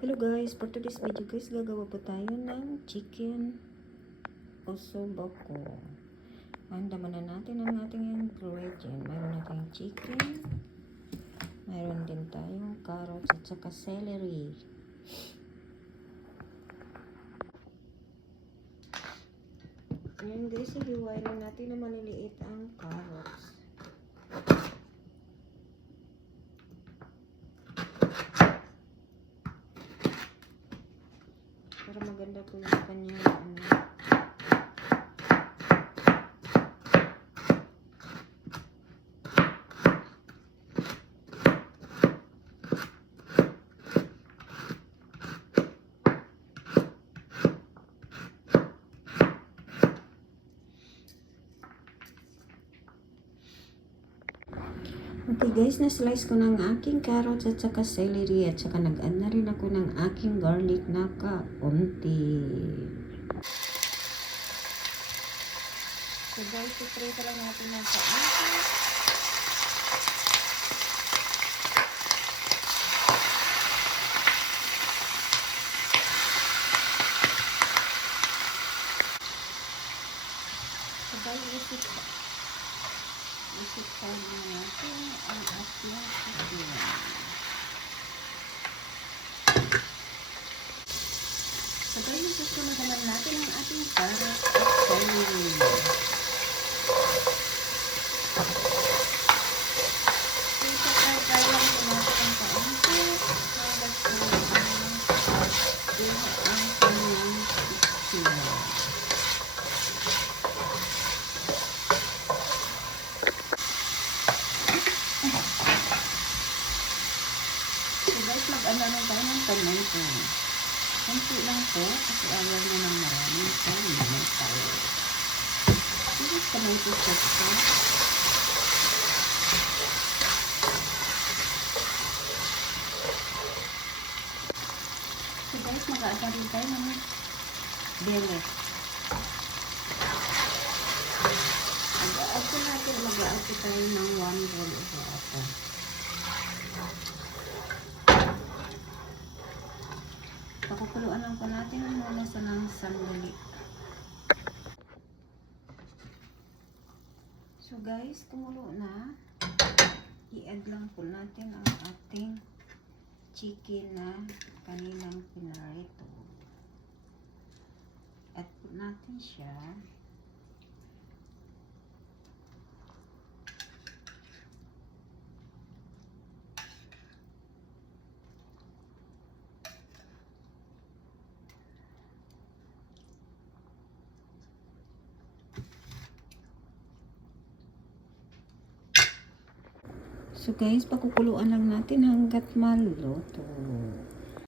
Hello guys, for today's video guys, gagawa po tayo ng chicken ossobuco. Andaman na natin ang ating ingredient. Mayroon na tayong chicken, mayroon din tayong carrots at saka celery. Ngayon guys, hihiwain lang natin na maliliit ang carrots. Para maganda po yung kanyang Okay guys, na-slice ko ng aking carrots at saka celery at saka nag-add na rin ako ng aking garlic na kaunti. So guys, i-prito lang natin ng kaunti. So guys, isip-time na natin ang ating chicken. So guys, susunod naman natin ang ating carrots at celery. So isip-try lang po natin ang kaunti hanggang po ang kanyang chicken. Mag-ano na tayo ng tomato. Kunti lang po kasi ayaw na ng maraming tomato. This is tomato sauce po. So guys, mag-aasa rin tayo ng belet. Mag-aasa tayo ng 1 bowl of water. Pakukuluan lang po natin muna sa ng sandali. So guys, kumulo na. I-add lang po natin ang ating chicken na kaninang pinarito. Add po natin siya. So guys, pakukuluan lang natin hanggat maluto.